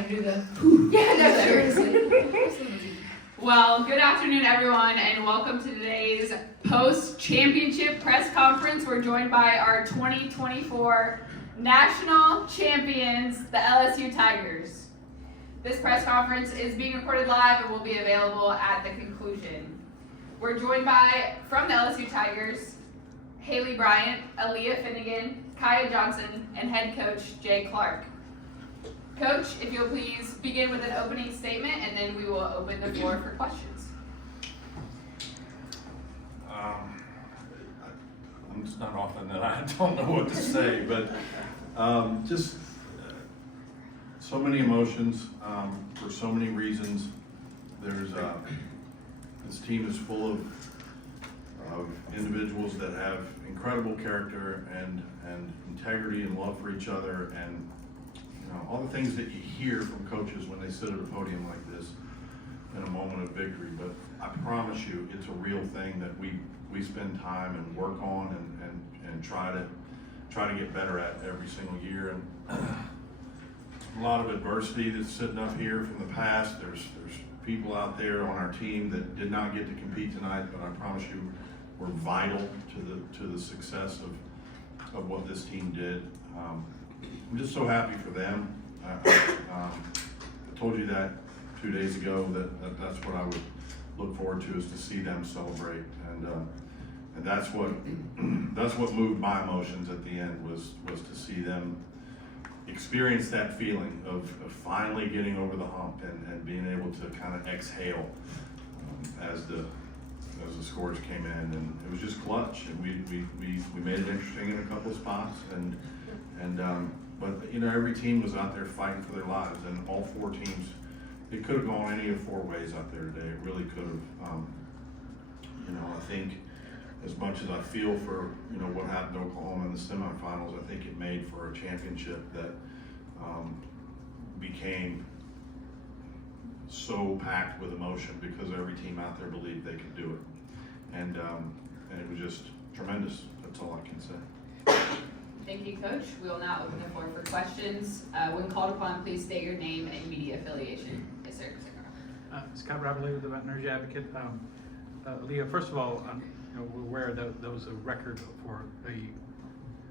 gotta do the. Yeah, no, seriously. Well, good afternoon, everyone, and welcome to today's post-championship press conference. We're joined by our 2024 national champions, the LSU Tigers. This press conference is being recorded live and will be available at the conclusion. We're joined by, from the LSU Tigers, Haleigh Bryant, Aleah Finnegan, Kiya Johnson, and head coach Jay Clark. Coach, if you'll please begin with an opening statement, and then we will open the floor for questions. It's not often that I don't know what to say, but just so many emotions for so many reasons. There's this team is full of individuals that have incredible character and integrity and love for each other, and all the things that you hear from coaches when they sit at a podium like this in a moment of victory. But I promise you, it's a real thing that we spend time and work on and try to get better at every single year. And a lot of adversity that's sitting up here from the past. There's people out there on our team that did not get to compete tonight, but I promise you, were vital to the success of what this team did. I'm just so happy for them. I told you that 2 days ago that's what I would look forward to, is to see them celebrate, and that's what moved my emotions at the end was to see them experience that feeling of finally getting over the hump and being able to kind of exhale as the scores came in, and it was just clutch, and we made it interesting in a couple of spots, but every team was out there fighting for their lives, and all four teams, it could have gone any of four ways out there today. It really could have. I think as much as I feel for what happened to Oklahoma in the semifinals, I think it made for a championship that became so packed with emotion because every team out there believed they could do it, and it was just tremendous. That's all I can say. Thank you, Coach. We will now open the floor for questions. When called upon, please state your name and media affiliation. Yes, sir. Scott Ravelli with the Veterinary Advocate. Leah, first of all, we're aware that there was a record for a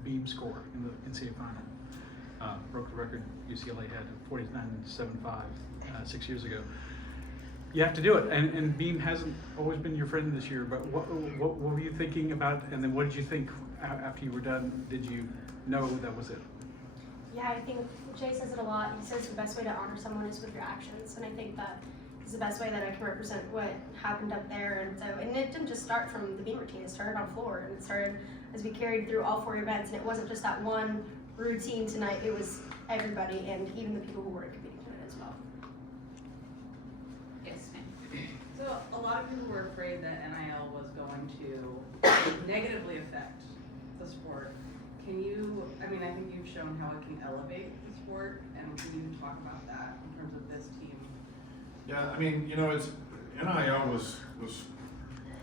beam score in the NCAA final. Broke the record UCLA had, 49.75 6 years ago. You have to do it, and beam hasn't always been your friend this year, but what were you thinking about, and then what did you think after you were done? Did you know that was it? Yeah, I think Jay says it a lot. He says the best way to honor someone is with your actions, and I think that is the best way that I can represent what happened up there. And it didn't just start from the beam routine. It started on floor, and it started as we carried through all four events, and it wasn't just that one routine tonight. It was everybody, and even the people who weren't competing tonight as well. Yes, ma'am. So a lot of people were afraid that NIL was going to negatively affect the sport. I think you've shown how it can elevate the sport, and can you talk about that in terms of this team? Yeah, it's NIL was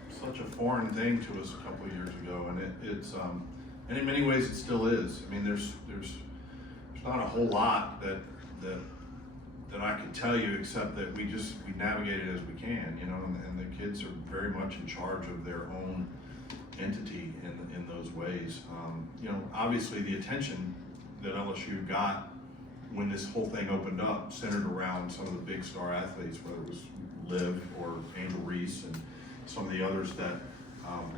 such a foreign thing to us a couple of years ago, and it's and in many ways it still is. There's not a whole lot that I could tell you, except that we navigate it as we can, and the kids are very much in charge of their own entity in those ways. Obviously the attention that LSU got when this whole thing opened up centered around some of the big star athletes, whether it was Liv or Angel Reese and some of the others that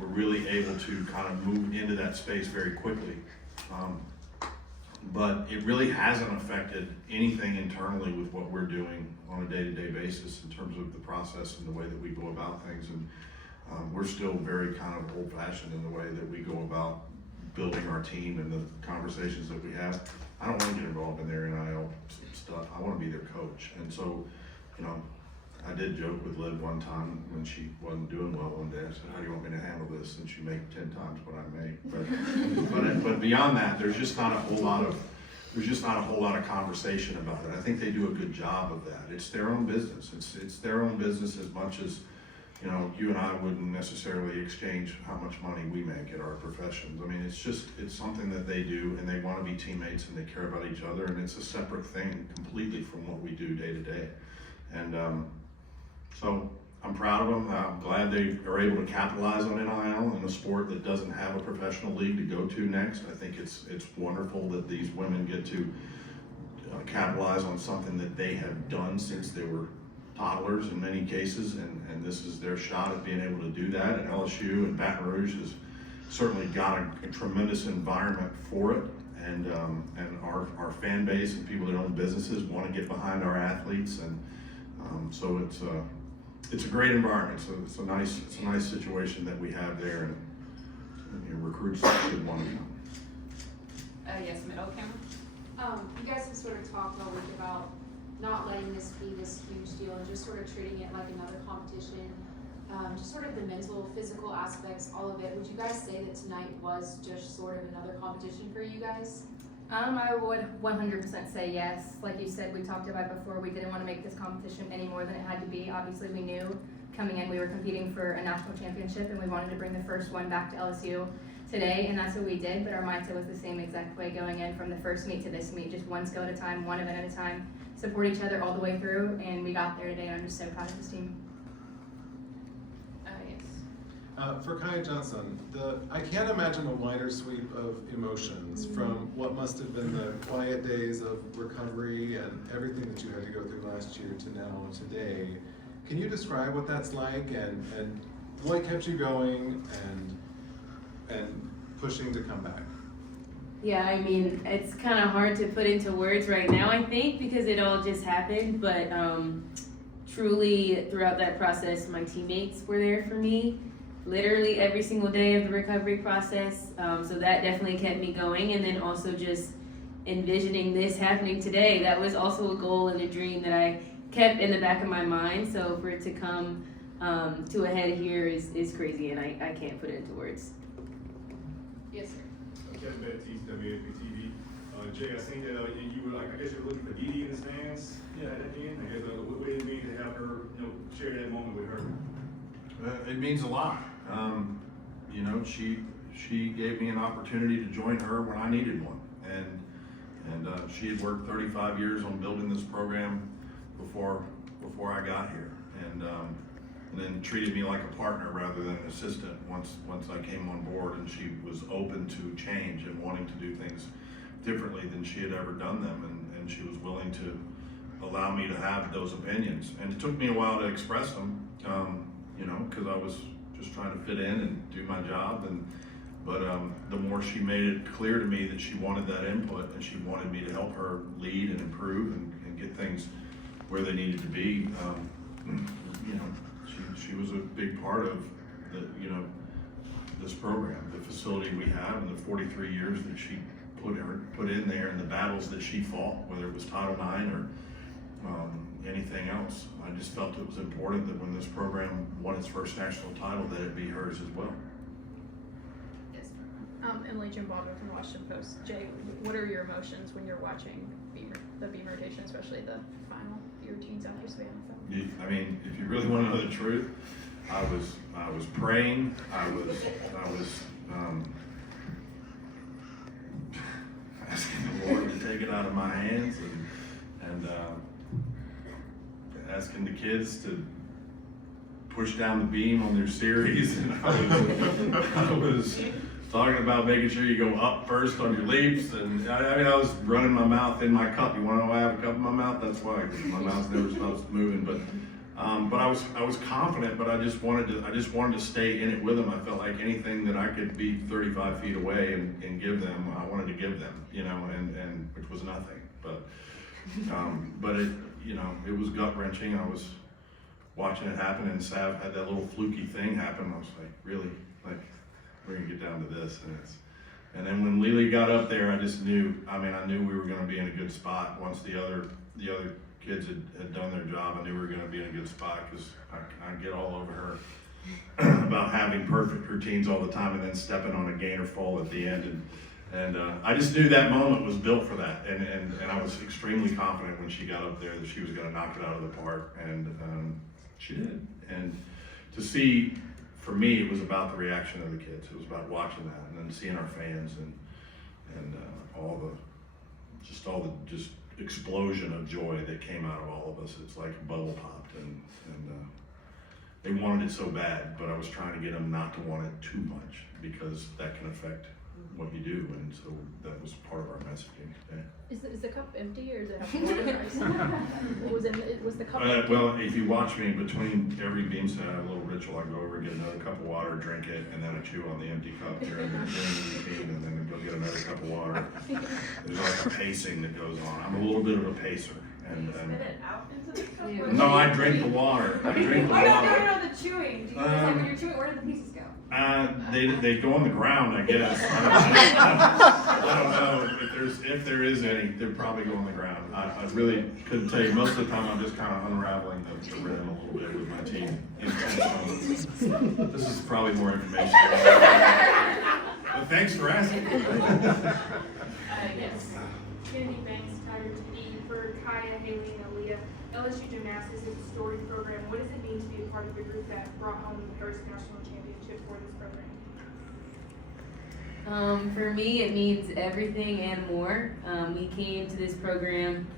were really able to kind of move into that space very quickly. But it really hasn't affected anything internally with what we're doing on a day-to-day basis in terms of the process and the way that we go about things. And we're still very kind of old-fashioned in the way that we go about building our team and the conversations that we have. I don't want to get involved in their NIL stuff. I want to be their coach. And so, I did joke with Liv one time when she wasn't doing well one day. I said, "How do you want me to handle this since you make 10 times what I make?" But beyond that, there's just not a whole lot of conversation about it. I think they do a good job of that. It's their own business. It's their own business as much as you know, you and I wouldn't necessarily exchange how much money we make at our professions. I mean, it's something that they do, and they want to be teammates, and they care about each other, and it's a separate thing completely from what we do day to day. And so I'm proud of them. I'm glad they are able to capitalize on NIL in a sport that doesn't have a professional league to go to next. I think it's wonderful that these women get to capitalize on something that they have done since they were toddlers in many cases, and this is their shot at being able to do that. And LSU and Baton Rouge has certainly got a tremendous environment for it, and our fan base and people that own businesses want to get behind our athletes, and so it's a great environment. So it's a nice situation that we have there, and you know, recruits should want to come. Yes, middle camera. You guys have sort of talked all week about not letting this be this huge deal and just sort of treating it like another competition. Just sort of the mental, physical aspects, all of it. Would you guys say that tonight was just sort of another competition for you guys? I would 100% say yes. Like you said, we talked about it before, we didn't want to make this competition any more than it had to be. Obviously, we knew coming in we were competing for a national championship, and we wanted to bring the first one back to LSU today, and that's what we did. But our mindset was the same exact way going in from the first meet to this meet, just one skill at a time, one event at a time, support each other all the way through, and we got there today, and I'm just so proud of this team. Yes. For Kiya Johnson, I can't imagine a wider sweep of emotions from what must have been the quiet days of recovery and everything that you had to go through last year to now today. Can you describe what that's like, and what kept you going and pushing to come back? Yeah, I mean, it's kind of hard to put into words right now, I think, because it all just happened, but truly throughout that process, my teammates were there for me, literally every single day of the recovery process, so that definitely kept me going. And then also just envisioning this happening today, that was also a goal and a dream that I kept in the back of my mind, so for it to come to a head here is crazy, and I can't put it into words. Yes, sir. Kevin Bennett, WAPTV. Jay, I seen that you were like, I guess you were looking for Dee Dee in the stands. Yeah, at the end. I guess what did it mean to have her, you know, share that moment with her? It means a lot. You know, she gave me an opportunity to join her when I needed one, and she had worked 35 years on building this program before I got here, and then treated me like a partner rather than an assistant once I came on board. And she was open to change and wanting to do things differently than she had ever done them, and she was willing to allow me to have those opinions. And it took me a while to express them, you know, because I was just trying to fit in and do my job. But the more she made it clear to me that she wanted that input, and she wanted me to help her lead and improve and get things where they needed to be, you know, she was a big part of this program, the facility we have, and the 43 years that she put in there, and the battles that she fought, whether it was Title IX or anything else. I just felt it was important that when this program won its first national title, that it be hers as well. Yes. Emily Jim Baldwin from the Washington Post. Jay, what are your emotions when you're watching the beam rotation, especially the final? Your routine's out there, so on the phone. I mean, if you really want to know the truth, I was praying. I was asking the Lord to take it out of my hands, and asking the kids to push down the beam on their series. And I was talking about making sure you go up first on your leaps, and I was running my mouth in my cup. You want to know why I have a cup in my mouth? That's why, because my mouth never stops moving. But I was confident, but I just wanted to stay in it with them. I felt like anything that I could be 35 feet away and give them, I wanted to give them, you know, and which was nothing. But it, you know, it was gut wrenching. I was watching it happen, and Sav had that little fluky thing happen. I was like, really, like, we're gonna get down to this, and then when Lily got up there, I just knew. I mean, I knew we were gonna be in a good spot once the other kids had done their job. I knew we were gonna be in a good spot, because I get all over her about having perfect routines all the time and then stepping on a gainer fall at the end, and I just knew that moment was built for that, and I was extremely confident when she got up there that she was gonna knock it out of the park, and she did. And to see, for me, it was about the reaction of the kids. It was about watching that and then seeing our fans and all the explosion of joy that came out of all of us. It's like a bubble popped, and they wanted it so bad, but I was trying to get them not to want it too much, because that can affect what you do, and so that was part of our messaging today. Is the cup empty or is it have water ice? Was the cup empty? Well, if you watch me, between every beam set, I have a little ritual. I go over, get another cup of water, drink it, and then I chew on the empty cup during the routine, and then go get another cup of water. There's like a pacing that goes on. I'm a little bit of a pacer. Spit it out into the cup? Yeah. No, I drink the water. I drink the water. No, the chewing. Do you guys, like when you're chewing, where do the pieces go? They go on the ground, I guess. I don't know if there is any. They're probably go on the ground. I really couldn't tell you. Most of the time, I'm just kind of unraveling the rim a little bit with my team. This is probably more information. But thanks for asking. Yes. Kennedy Banks, Tiger TV for Kiya, Haleigh, and Aleah. LSU Gymnastics is a storied program. What does it mean to be a part of the group that brought home the first national championship for this program? For me, it means everything and more. We came to this program,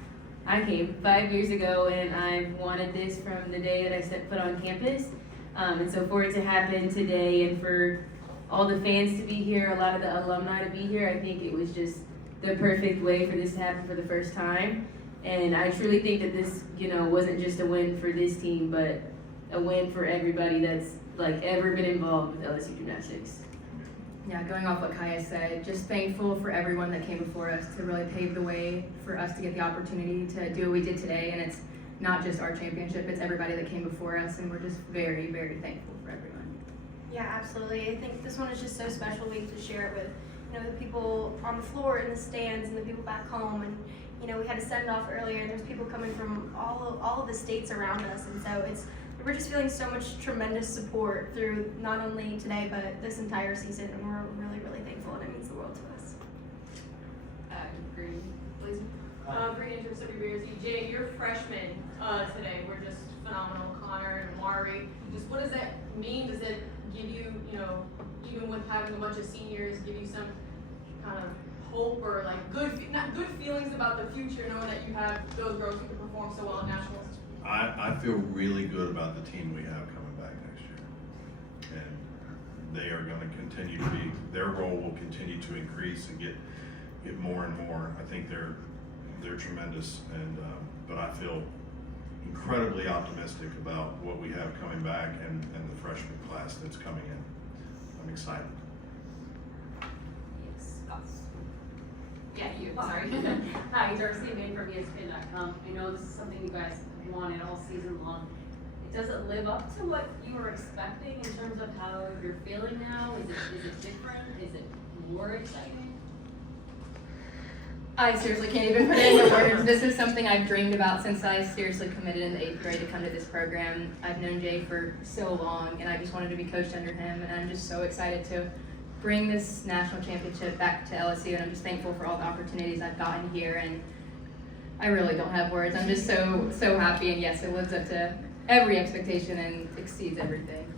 I came 5 years ago, and I've wanted this from the day that I set foot on campus. And so for it to happen today, and for all the fans to be here, a lot of the alumni to be here, I think it was just the perfect way for this to happen for the first time. And I truly think that this, wasn't just a win for this team, but a win for everybody that's ever been involved with LSU Gymnastics. Yeah, going off what Kiya said, just thankful for everyone that came before us to really pave the way for us to get the opportunity to do what we did today. And it's not just our championship, it's everybody that came before us, and we're just very, very thankful for everyone. Yeah, absolutely. I think this one is just so special. We get to share it with, the people on the floor, in the stands, and the people back home. And, we had a send-off earlier, and there's people coming from all of the states around us. And so we're just feeling so much tremendous support through not only today, but this entire season. And we're really, really thankful, and it means the world to us. Green, please. Green interest every year. Jay, your freshmen today were just phenomenal. Connor and Mari. Just what does that mean? Does it give you, even with having a bunch of seniors, give you some kind of hope or good feelings about the future, knowing that you have those girls who can perform so well at nationals? I feel really good about the team we have coming back next year, and they are going to continue to be. Their role will continue to increase and get more and more. I think they're tremendous, and but I feel incredibly optimistic about what we have coming back and the freshman class that's coming in. I'm excited. Yes, us. Yeah, you, sorry. Hi, Darcy Main from ESPN.com. I know this is something you guys have wanted all season long. Does it live up to what you were expecting in terms of how you're feeling now? Is it different? Is it more exciting? I seriously can't even put it into words. This is something I've dreamed about since I seriously committed in the 8th grade to come to this program. I've known Jay for so long, and I just wanted to be coached under him, and I'm just so excited to bring this national championship back to LSU, and I'm just thankful for all the opportunities I've gotten here, and I really don't have words. I'm just so happy, and yes, it lives up to every expectation and exceeds everything.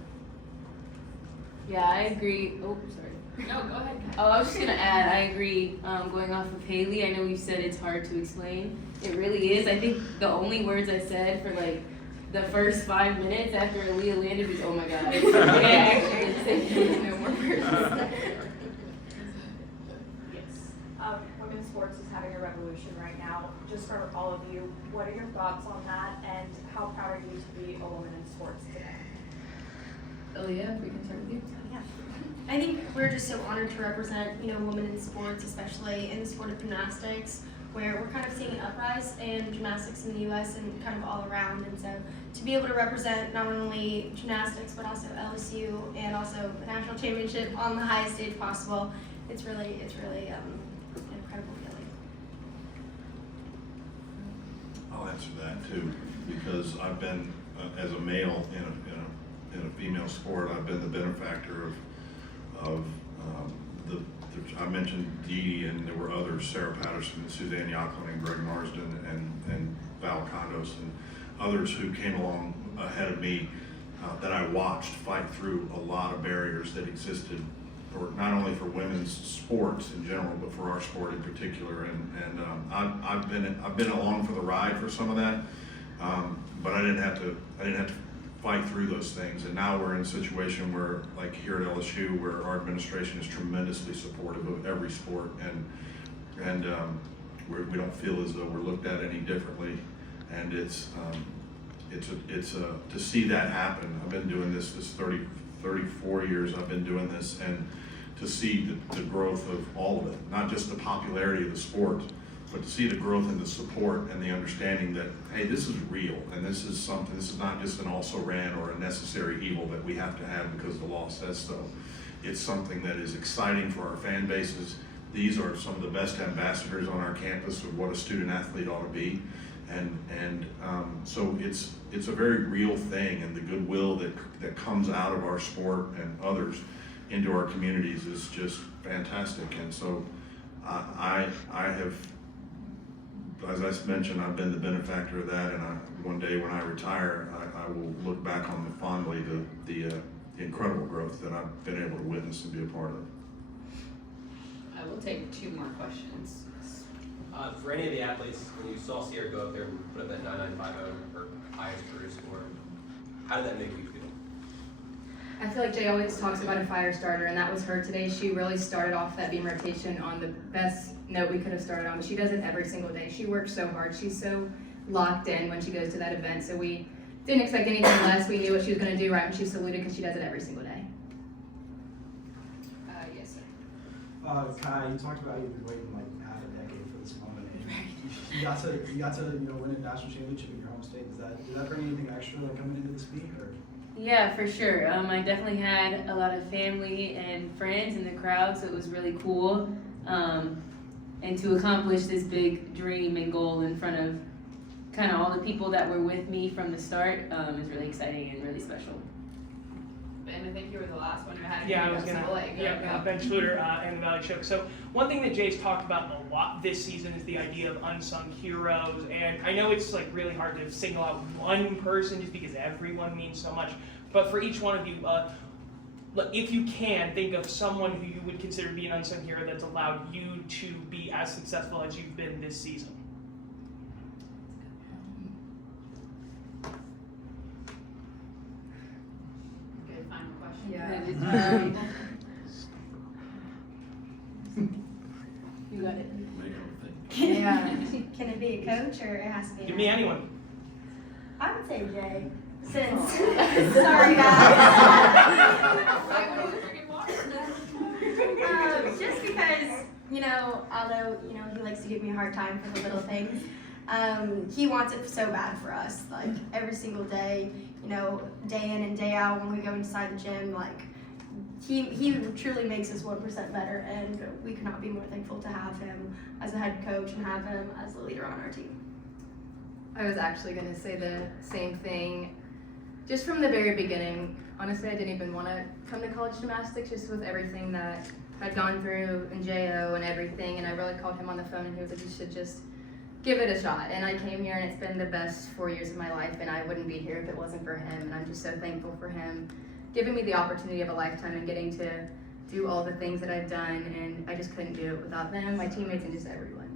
Yeah, I agree. Oh, sorry. No, go ahead. Oh, I was just gonna add, I agree, going off of Haleigh, I know we've said it's hard to explain. It really is. I think the only words I said for the first 5 minutes after Aleah landed was, oh my God. I actually didn't say no more words. Yes. Women's sports is having a revolution right now. Just for all of you, what are your thoughts on that, and how proud are you to be a woman in sports today? Aleah, if we can start with you. Yeah. I think we're just so honored to represent, women in sports, especially in the sport of gymnastics, where we're kind of seeing an uprise in gymnastics in the U.S. and kind of all around. And so to be able to represent not only gymnastics, but also LSU and also the national championship on the highest stage possible, it's really an incredible feeling. I'll answer that too, because I've been, as a male in a female sport, I've been the benefactor of I mentioned Dee, and there were others, Sarah Patterson, Suzanne Yacklin, and Greg Marsden, and Val Condos, and others who came along ahead of me that I watched fight through a lot of barriers that existed, or not only for women's sports in general, but for our sport in particular. And I've been along for the ride for some of that, but I didn't have to fight through those things. And now we're in a situation where, like here at LSU, where our administration is tremendously supportive of every sport, and we don't feel as though we're looked at any differently. And it's to see that happen. I've been doing this 34 years I've been doing this, and to see the growth of all of it, not just the popularity of the sport, but to see the growth in the support and the understanding that, hey, this is real, and this is not just an also-ran or a necessary evil that we have to have because the law says so. It's something that is exciting for our fan bases. These are some of the best ambassadors on our campus of what a student athlete ought to be. And so it's a very real thing, and the goodwill that comes out of our sport and others into our communities is just fantastic. And so I have, as I mentioned, I've been the benefactor of that, and one day when I retire, I will look back on fondly the incredible growth that I've been able to witness and be a part of. I will take 2 more questions. For any of the athletes, when you saw Sierra go up there and put up that 9950 or highest career score, how did that make you feel? I feel like Jay always talks about a fire starter, and that was her today. She really started off that beam rotation on the best note we could have started on, but she does it every single day. She works so hard. She's so locked in when she goes to that event, so we didn't expect anything less. We knew what she was going to do right when she saluted, because she does it every single day. Yes, sir. Kai, you talked about you've been waiting like half a decade for this moment. You got to win a national championship in your home state. Did that bring anything extra like coming into this meet, or? Yeah, for sure. I definitely had a lot of family and friends in the crowd, so it was really cool. And to accomplish this big dream and goal in front of kind of all the people that were with me from the start is really exciting and really special. And I think you were the last one who had Yeah, I was gonna. Ben Schluter and the Valley Choke. So one thing that Jay's talked about a lot this season is the idea of unsung heroes, and I know it's like really hard to single out one person just because everyone means so much. But for each one of you, if you can, think of someone who you would consider to be an unsung hero that's allowed you to be as successful as you've been this season. Good final question. Yeah. You got it. Can it be a coach, or it has to be? Give me anyone. I would say Jay. Since sorry guys. Just because, although he likes to give me a hard time for the little things, he wants it so bad for us. Like every single day, day in and day out when we go inside the gym, like he truly makes us 1% better, and we could not be more thankful to have him as a head coach and have him as the leader on our team. I was actually going to say the same thing. Just from the very beginning, honestly, I didn't even want to come to college gymnastics, just with everything that I'd gone through in JO and everything, and I really called him on the phone, and he was like, you should just give it a shot. And I came here, and it's been the best 4 years of my life, and I wouldn't be here if it wasn't for him, and I'm just so thankful for him giving me the opportunity of a lifetime and getting to do all the things that I've done, and I just couldn't do it without them, my teammates, and just everyone.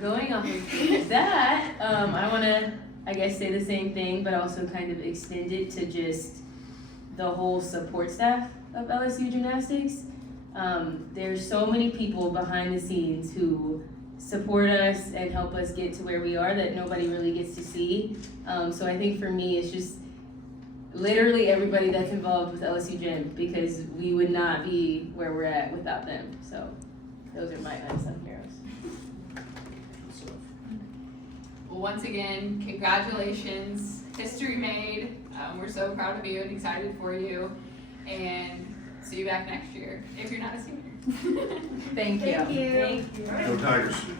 Going off of that, I want to, I guess, say the same thing, but also kind of extend it to just the whole support staff of LSU Gymnastics. There's so many people behind the scenes who support us and help us get to where we are that nobody really gets to see. So I think for me, it's just literally everybody that's involved with LSU Gym, because we would not be where we're at without them. So those are my unsung heroes. Well, once again, congratulations. History made. We're so proud of you and excited for you. And see you back next year if you're not a senior. Thank you. Thank you. Go Tigers.